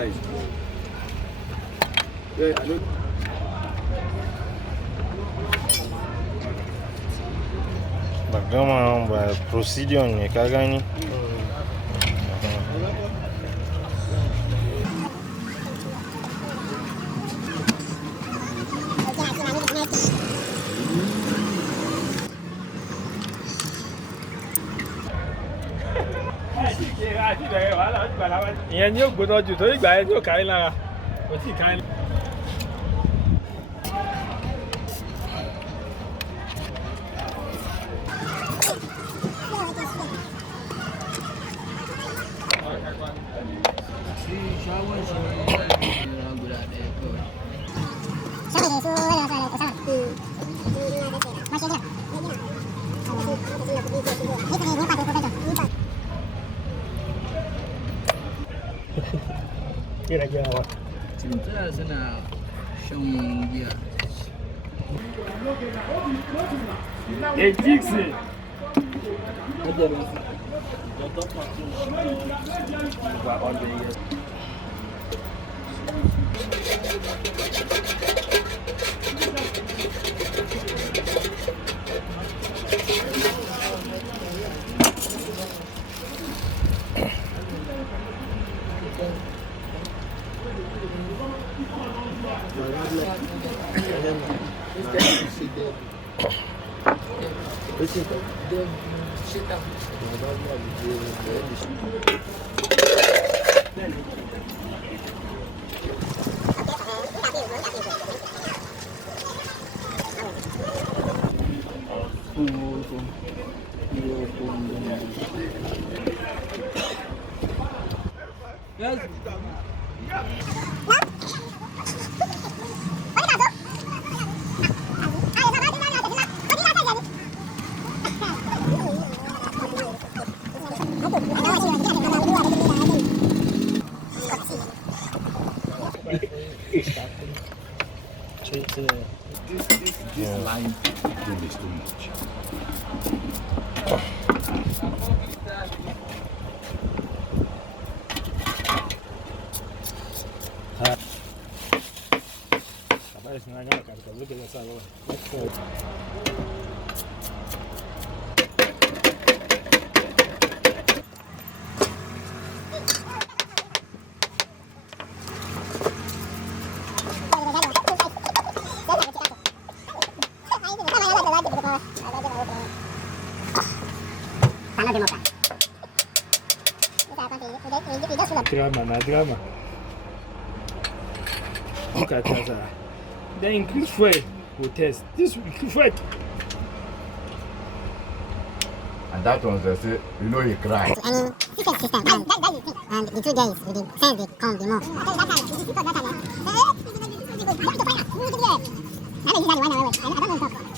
wise. Yeah, I don't. Bagama ba procedure ne ka gani. ìyẹn ni yóò gbóná jù torí ìgbà yẹn ni yóò kárí lára kò tí ì kárí. Kira-kira apa? Cinta sana shan giya. Dixie. This line thing is too much. Drama. Look at that. The increased fuel will test. This fuel. And that one, they say, you know, he cried. Any system, and that is it. And the 2 days, with the sense they come, the more. I don't know.